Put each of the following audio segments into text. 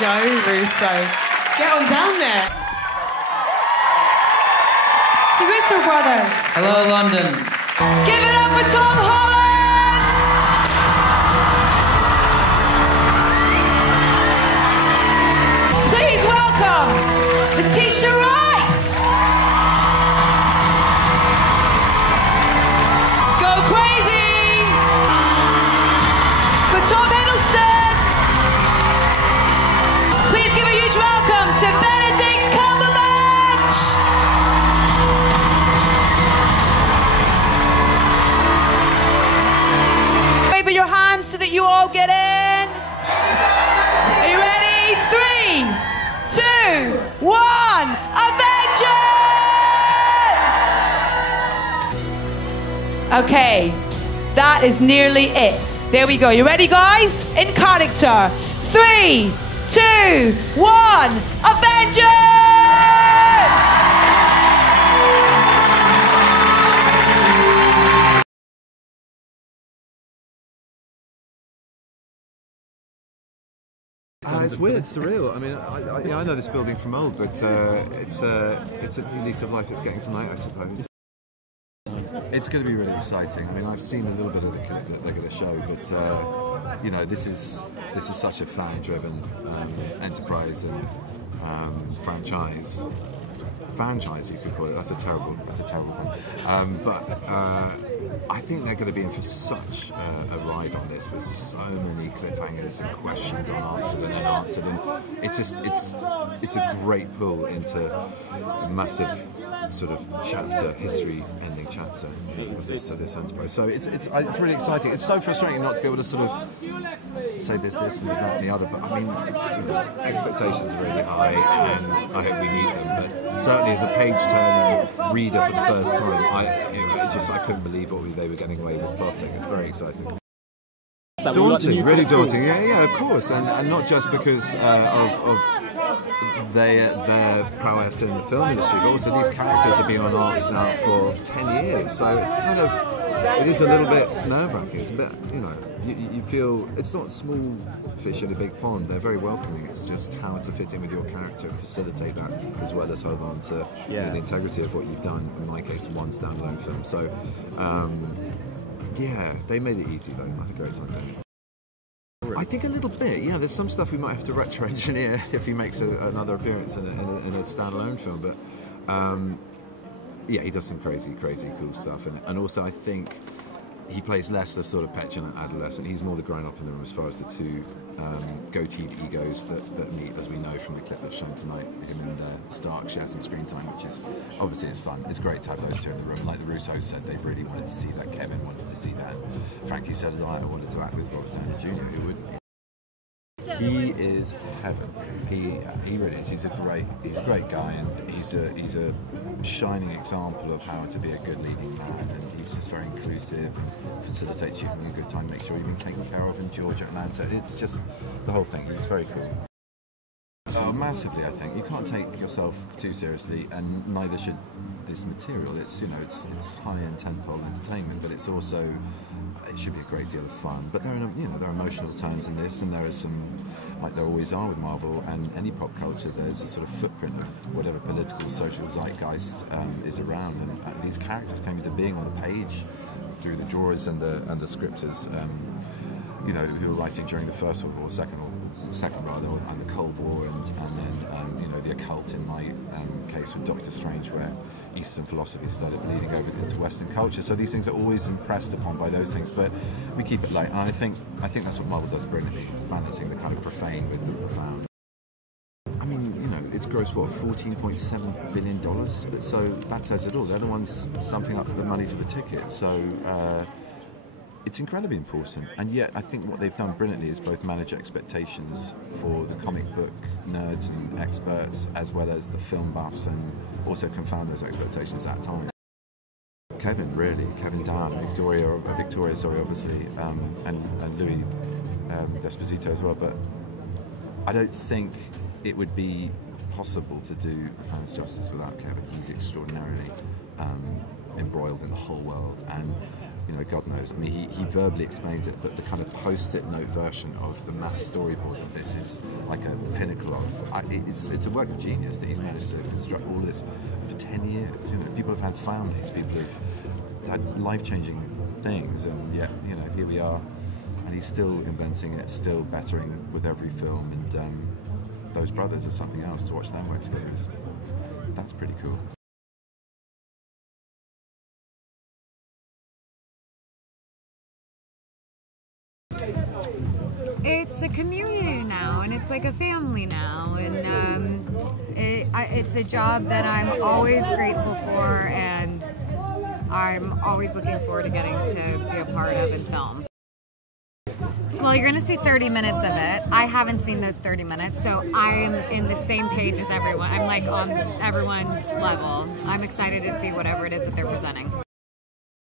Joe Russo. Get on down there. It's the Russo brothers. Hello, London. Give it up for Tom Holland! Please welcome Letitia Wright! Go crazy! For Tom Hiddleston! Please give a huge welcome to Benedict Cumberbatch! Wave your hands so that you all get in. Are you ready? 3, 2, 1, Avengers! Okay, that is nearly it. There we go. You ready, guys? In character. 3, 2, 1, Avengers! It's weird, it's surreal. I mean, I know this building from old, but it's a new lease of life that's getting tonight, I suppose. It's going to be really exciting. I mean, I've seen a little bit of the clip that they're going to show, but you know, this is such a fan-driven enterprise and franchise, you could call it. That's a terrible one. But I think they're going to be in for such a ride on this, with so many cliffhangers and questions unanswered and unanswered, and it's a great pull into a massive sort of history-ending chapter of this enterprise. So it's really exciting. It's so frustrating not to be able to sort of say there's this and there's that and the other. But I mean, you know, expectations are really high, and I hope we meet them. But certainly, as a page-turning reader for the first time, I couldn't believe what they were getting away with plotting. It's very exciting. Daunting, really daunting. Yeah, of course, and not just because of their prowess in the film industry, but also these characters have been on arcs now for 10 years, so it's it is a little bit nerve-wracking. It's a bit, you know, you feel it's not small fish in a big pond. They're very welcoming. It's just how to fit in with your character and facilitate that, as well as hold on to the integrity of what you've done. In my case, one standalone film. So, yeah, they made it easy though. I had a great time doing it. I think a little bit, yeah. There's some stuff we might have to retro-engineer if he makes another appearance in a standalone film, but yeah, he does some crazy cool stuff, and also I think he plays less the sort of petulant adolescent. He's more the grown-up in the room, as far as the two goateed egos that meet, as we know from the clip that's shown tonight. Him and Stark share some screen time, which is obviously it's fun. It's great to have those two in the room. Like the Russos said, they really wanted to see that. Kevin wanted to see that. Frankie said, I wanted to act with Robert Downey Jr. Who wouldn't? He is heaven. He really is. He's a great guy, and he's a shining example of how to be a good leading man. And he's just very inclusive and facilitates you having a good time. Make sure you've been taken care of in Georgia, Atlanta. It's just the whole thing. He's very cool. Oh, massively, I think. You can't take yourself too seriously, and neither should this material. It's, you know, it's high-end tentpole entertainment, but it's also, it should be a great deal of fun. But there are, you know, there are emotional turns in this, and there are some, like there always are with Marvel and any pop culture. There's a sort of footprint of whatever political, social zeitgeist is around, and these characters came into being on the page through the drawers and the scripters, you know, who were writing during the First World War, second rather, and the Cold War, and then you know, the occult in my case with Doctor Strange, where Eastern philosophy started bleeding over into Western culture. So these things are always impressed upon by those things, but we keep it light. And I think that's what Marvel does brilliantly. It's balancing the kind of profane with the profound. I mean, you know, it's grossed what, $14.7 billion. So that says it all. They're the ones stumping up the money for the tickets. So. It's incredibly important, and yet I think what they've done brilliantly is both manage expectations for the comic book nerds and experts, as well as the film buffs, and also confound those expectations at times. Kevin Dunn, Victoria, obviously, and Louis D'Esposito as well. But I don't think it would be possible to do a fan's justice without Kevin. He's extraordinarily embroiled in the whole world, and you know, God knows. I mean, he verbally explains it, but the kind of post-it note version of the mass storyboard of this is like a pinnacle of. It's a work of genius that he's managed to construct all this for 10 years. You know, people have had families, people have had life-changing things, and yet, you know, here we are, and he's still inventing it, still bettering with every film, and those brothers are something else. To watch them work together that's pretty cool. It's a community now, and it's like a family now, and it's a job that I'm always grateful for, and I'm always looking forward to getting to be a part of in film. Well, you're going to see 30 minutes of it. I haven't seen those 30 minutes, so I'm in the same page as everyone. I'm like on everyone's level. I'm excited to see whatever it is that they're presenting.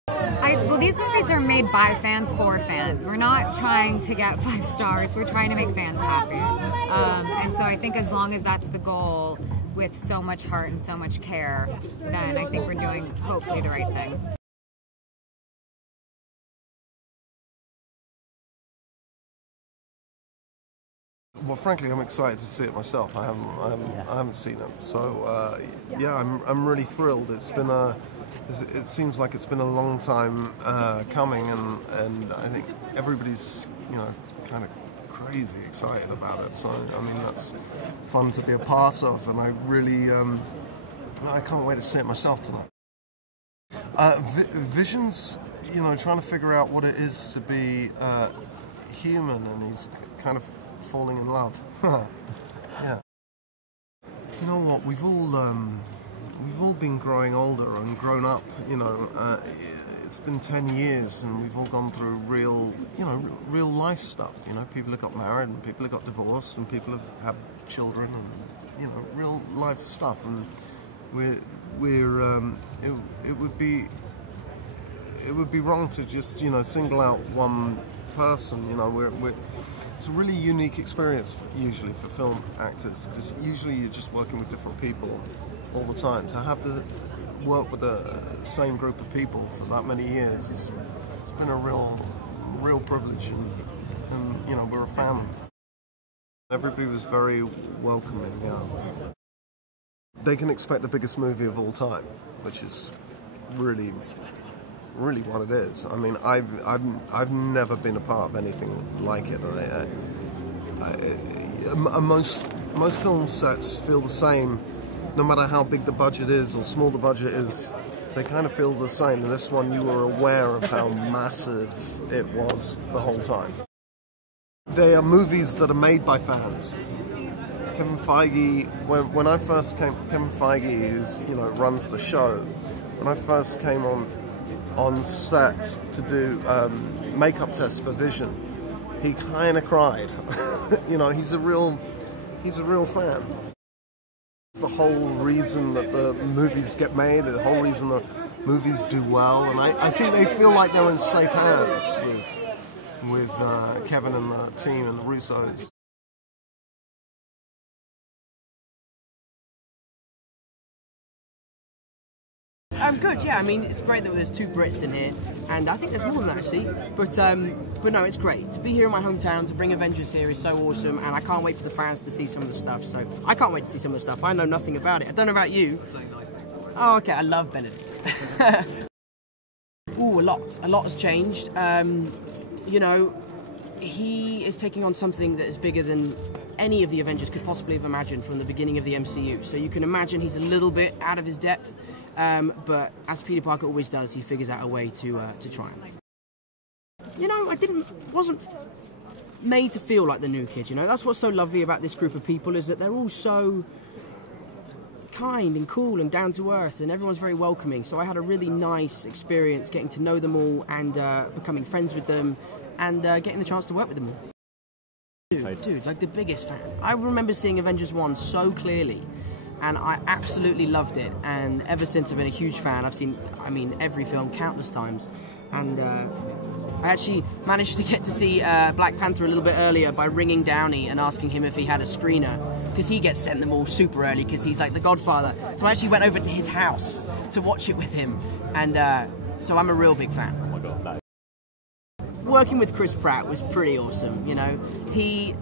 Well, these movies are made by fans for fans. We're not trying to get 5 stars. We're trying to make fans happy. And so I think as long as that's the goal, with so much heart and so much care, then I think we're doing, hopefully, the right thing. Well, frankly, I'm excited to see it myself. I haven't seen it, so yeah, I'm really thrilled. It seems like it's been a long time coming, and I think everybody's, you know, kind of crazy excited about it. So I mean, that's fun to be a part of, and I really I can't wait to see it myself tonight. Vision's, you know, trying to figure out what it is to be human, and he's kind of falling in love. Yeah. You know what? We've all been growing older and grown up. You know, it's been 10 years, and we've all gone through real life stuff. You know, people have got married, and people have got divorced, and people have had children, and you know, real life stuff. And it would be wrong to just, you know, single out one person. You know, it's a really unique experience usually for film actors, because usually you're just working with different people all the time. To have to work with the same group of people for that many years, it's been a real privilege, and you know, we're a family. Everybody was very welcoming. Yeah. They can expect the biggest movie of all time, which is really what it is. I mean, I've never been a part of anything like it. Most film sets feel the same, no matter how big the budget is or small the budget is. They kind of feel the same. And this one, you were aware of how massive it was the whole time. They are movies that are made by fans. Kevin Feige, when I first came, Kevin Feige, who's, you know, runs the show. When I first came on set to do makeup tests for Vision, he kind of cried. You know, he's a real fan. It's the whole reason that the movies get made, the whole reason the movies do well, and I think they feel like they're in safe hands with Kevin and the team and the Russos. Good, yeah. I mean, it's great that there's 2 Brits in here, and I think there's more than that actually. But no, it's great to be here in my hometown. To bring Avengers here is so awesome, and I can't wait for the fans to see some of the stuff. So I can't wait to see some of the stuff. I know nothing about it. I don't know about you. Oh, okay. I love Benedict. Ooh, a lot has changed. You know, he is taking on something that is bigger than any of the Avengers could possibly have imagined from the beginning of the MCU. So you can imagine he's a little bit out of his depth. But as Peter Parker always does, he figures out a way to triumph. You know, wasn't made to feel like the new kid, you know? That's what's so lovely about this group of people, is that they're all so kind and cool and down to earth, and everyone's very welcoming. So I had a really nice experience getting to know them all, and becoming friends with them, and getting the chance to work with them all. Dude, like the biggest fan. I remember seeing Avengers 1 so clearly, and I absolutely loved it, and ever since I've been a huge fan. I've seen, I mean, every film countless times, and I actually managed to get to see Black Panther a little bit earlier by ringing Downey and asking him if he had a screener, because he gets sent them all super early because he's like the Godfather. So I actually went over to his house to watch it with him, and so I'm a real big fan. Oh my God, working with Chris Pratt was pretty awesome. You know, he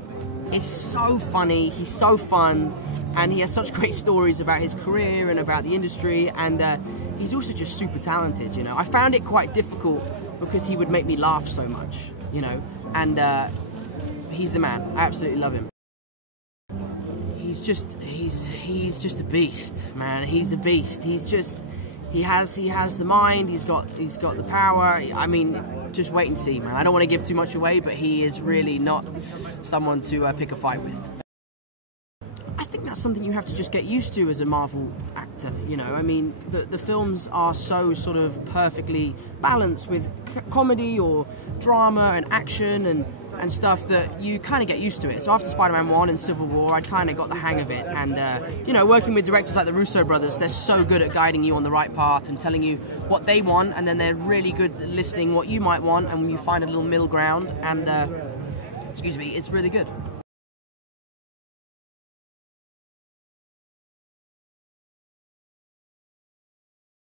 is so funny, he's so fun, and he has such great stories about his career and about the industry, and he's also just super talented, you know. I found it quite difficult because he would make me laugh so much, you know, and he's the man. I absolutely love him. He's just a beast, man. He's a beast. He has the mind, he's got the power. I mean, just wait and see, man. I don't want to give too much away, but he is really not someone to pick a fight with. I think that's something you have to just get used to as a Marvel actor, you know. I mean, the films are so sort of perfectly balanced with comedy or drama and action and stuff that you kind of get used to it. So after Spider-Man 1 and Civil War, I kind of got the hang of it. And, you know, working with directors like the Russo brothers, they're so good at guiding you on the right path and telling you what they want, and then they're really good at listening what you might want, and you find a little middle ground, and, excuse me, it's really good.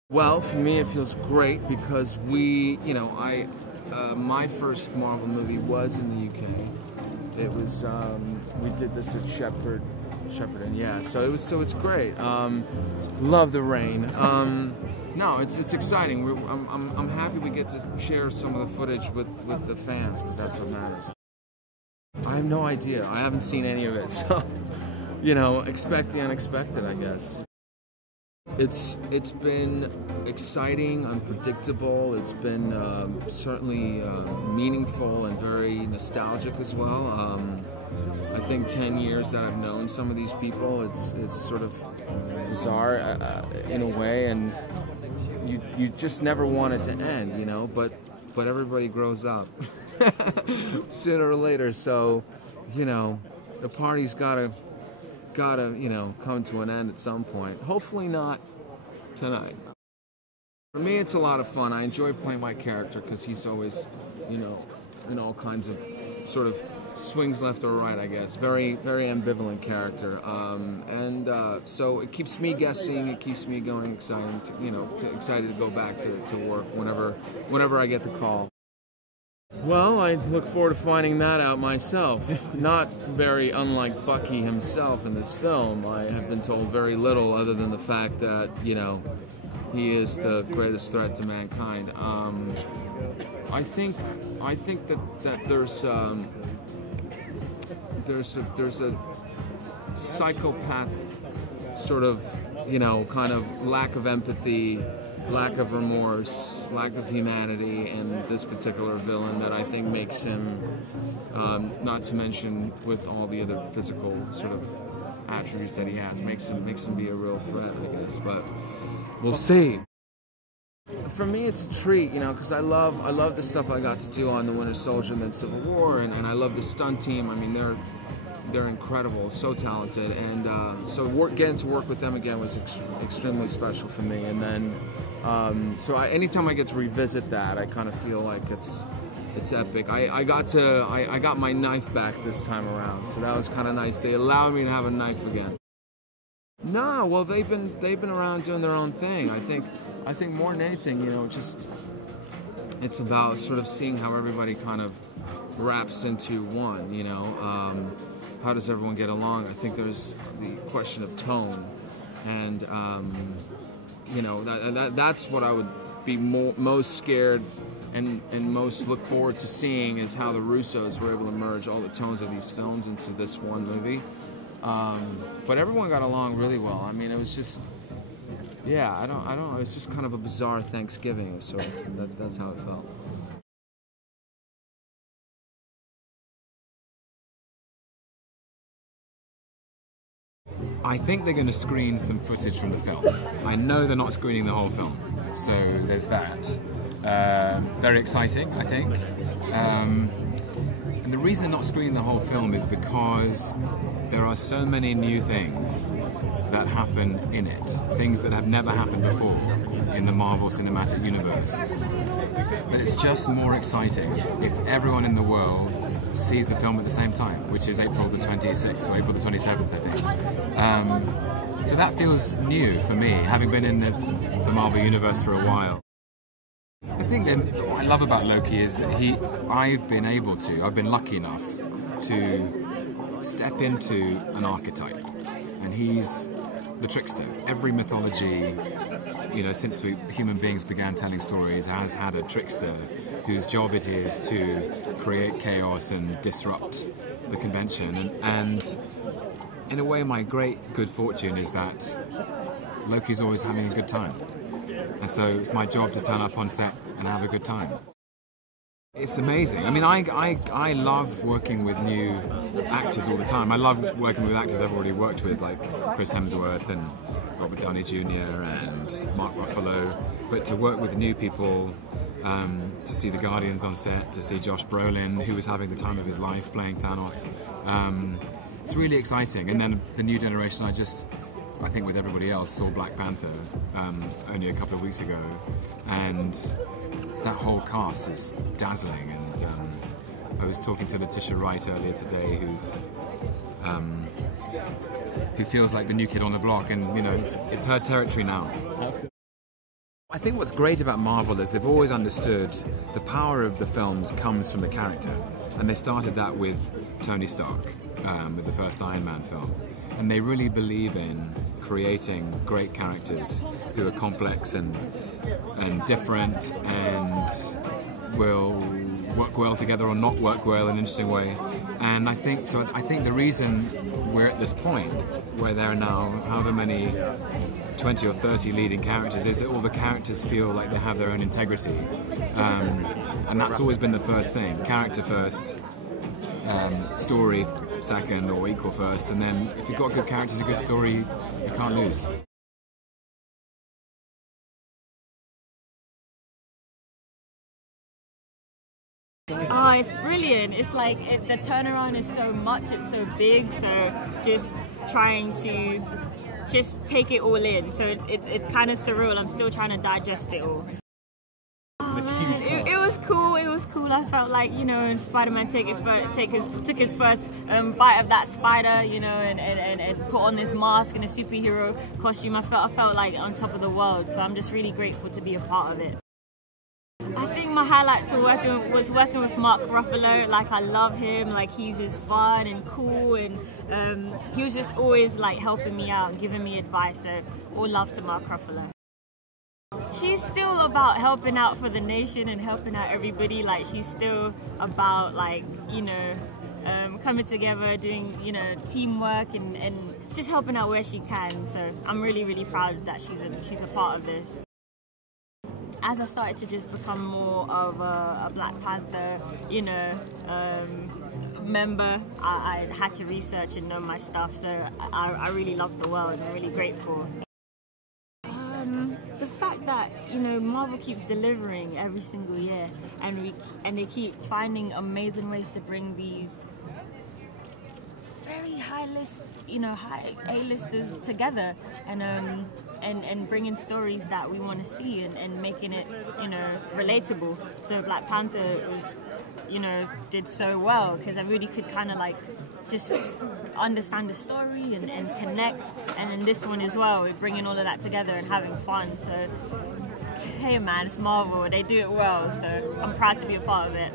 Well, for me it feels great because we, you know, my first Marvel movie was in the UK. It was, we did this at Shepperton, yeah. So it's great. Love the rain. No, it's exciting. I'm happy we get to share some of the footage with the fans because that's what matters. I have no idea. I haven't seen any of it, so you know, expect the unexpected, I guess. It's been exciting, unpredictable. It's been certainly meaningful and very nostalgic as well. I think 10 years that I've known some of these people, it's sort of bizarre in a way, and you just never want it to end, you know. But everybody grows up sooner or later, so you know the party's gotta you know come to an end at some point. Hopefully not tonight. For me, it's a lot of fun. I enjoy playing my character because he's always, you know, in all kinds of sort of swings left or right, I guess. Very ambivalent character, so it keeps me guessing. It keeps me going, excited to go back to work whenever I get the call. Well, I look forward to finding that out myself. Not very unlike Bucky himself in this film. I have been told very little other than the fact that, you know, he is the greatest threat to mankind. I think that there's a psychopath sort of, you know, kind of lack of empathy, lack of remorse, lack of humanity in this particular villain that I think makes him, not to mention with all the other physical sort of attributes that he has, makes him be a real threat, I guess. But we'll see. For me, it's a treat, you know, because I love the stuff I got to do on The Winter Soldier and then Civil War, and I love the stunt team. I mean, they're incredible, so talented, and so getting to work with them again was extremely special for me. And then, anytime I get to revisit that, I kind of feel like it's epic. I got my knife back this time around, so that was kind of nice. They allowed me to have a knife again. No, well, they've been around doing their own thing. I think more than anything, you know, it's about sort of seeing how everybody kind of wraps into one, you know. How does everyone get along? I think there's the question of tone, and you know, that's what I would be most scared and most look forward to seeing, is how the Russos were able to merge all the tones of these films into this one movie. But everyone got along really well. I mean, it was just, yeah, I don't know. It's just kind of a bizarre Thanksgiving of sorts. That's how it felt. I think they're going to screen some footage from the film. I know they're not screening the whole film, so there's that. Very exciting, I think. And the reason they're not screening the whole film is because there are so many new things that happen in it. Things that have never happened before in the Marvel Cinematic Universe. But it's just more exciting if everyone in the world sees the film at the same time, which is April the 26th or April the 27th, I think. So that feels new for me, having been in the Marvel Universe for a while. I think that what I love about Loki is that I've been lucky enough to step into an archetype, and he's the trickster. Every mythology, since human beings began telling stories, has had a trickster whose job it is to create chaos and disrupt the convention. And in a way, my great good fortune is that Loki's always having a good time. And so it's my job to turn up on set and have a good time. It's amazing. I mean, I love working with new actors all the time. I love working with actors I've already worked with, like Chris Hemsworth and Robert Downey Jr. and Mark Ruffalo. But to work with new people, to see the Guardians on set, to see Josh Brolin, who was having the time of his life playing Thanos, it's really exciting. And then the new generation, I think with everybody else, saw Black Panther only a couple of weeks ago, and that whole cast is dazzling. And I was talking to Letitia Wright earlier today, who feels like the new kid on the block, and it's her territory now. I think what's great about Marvel is they've always understood the power of the films comes from the character, and they started that with Tony Stark with the first Iron Man film. And they really believe in creating great characters who are complex and different and will work well together or not work well in an interesting way. And I think the reason we're at this point where there are now however many 20 or 30 leading characters is that all the characters feel like they have their own integrity. And that's always been the first thing. Character first, story second or equal first, and then if you've got good characters, a good story, you can't lose. Oh, it's brilliant. It's like the turnaround is so much, it's so big, so just trying to just take it all in. So it's kind of surreal. I'm still trying to digest it all. It was cool. It was cool. I felt like, and Spider-Man took his first bite of that spider, and put on this mask and a superhero costume. I felt like on top of the world. So I'm just really grateful to be a part of it. I think my highlights was working with Mark Ruffalo. Like, I love him. Like, he's just fun and cool, and he was just always like helping me out and giving me advice. So all love to Mark Ruffalo. She's still about helping out for the nation and helping out everybody. Like, she's still about coming together, doing teamwork and just helping out where she can. So I'm really, really proud that she's a part of this. As I started to just become more of a Black Panther, member, I had to research and know my stuff. So I really love the world. I'm really grateful. The fact that Marvel keeps delivering every single year, and they keep finding amazing ways to bring these very high A-listers together, and bringing stories that we want to see and making it relatable. So Black Panther was did so well because I really could kind of like just understand the story and connect, and then this one as well, we're bringing all of that together and having fun. So hey man, it's Marvel, they do it well, so I'm proud to be a part of it.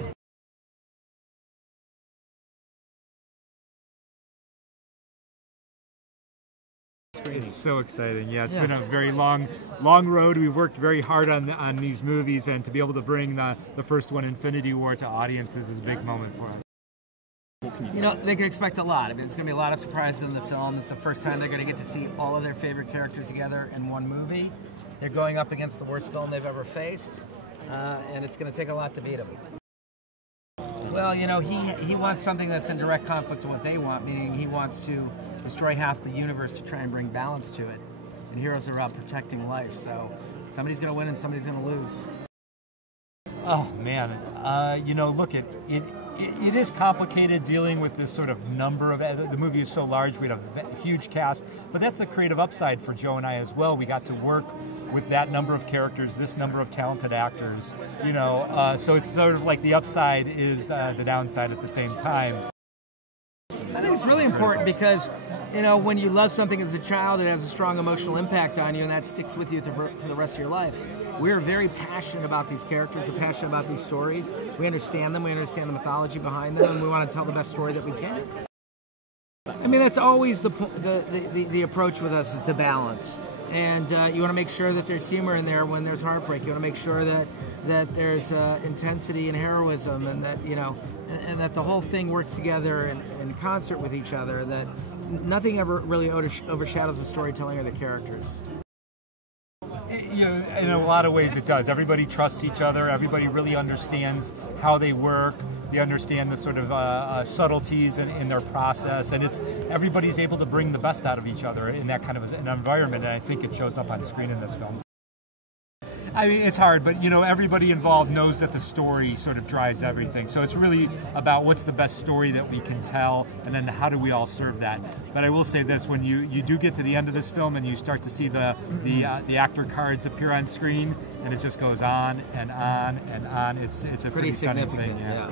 It's so exciting. Yeah, it's been a very long road. We've worked very hard on these movies, and to be able to bring the first one, Infinity War, to audiences is a big moment for us. They can expect a lot. I mean, there's going to be a lot of surprises in the film. It's the first time they're going to get to see all of their favorite characters together in one movie. They're going up against the worst film they've ever faced, and it's going to take a lot to beat them. Well, he wants something that's in direct conflict to what they want, meaning he wants to destroy half the universe to try and bring balance to it. And heroes are about protecting life, so somebody's going to win and somebody's going to lose. Oh man, look, it is complicated dealing with this sort of number of, the movie is so large, we had a huge cast, but that's the creative upside for Joe and I as well. We got to work with that number of characters, this number of talented actors, so it's sort of like the upside is the downside at the same time. I think it's really important because, when you love something as a child, it has a strong emotional impact on you, and that sticks with you for the rest of your life. we're very passionate about these characters. We're passionate about these stories. We understand them. We understand the mythology behind them, and we want to tell the best story that we can. I mean, that's always the approach with us, is to balance. And you want to make sure that there's humor in there when there's heartbreak. You want to make sure that there's intensity and heroism, and that, you know, and that the whole thing works together in concert with each other. That nothing ever really overshadows the storytelling or the characters. You know, in a lot of ways it does. Everybody trusts each other. Everybody really understands how they work. They understand the sort of subtleties in their process, and everybody's able to bring the best out of each other in that kind of an environment, and I think it shows up on screen in this film. I mean, it's hard, but, you know, everybody involved knows that the story sort of drives everything. So it's really about what's the best story that we can tell, and then how do we all serve that. But I will say this, when you do get to the end of this film and you start to see the actor cards appear on screen, and it just goes on and on and on, it's a pretty stunning thing. Yeah.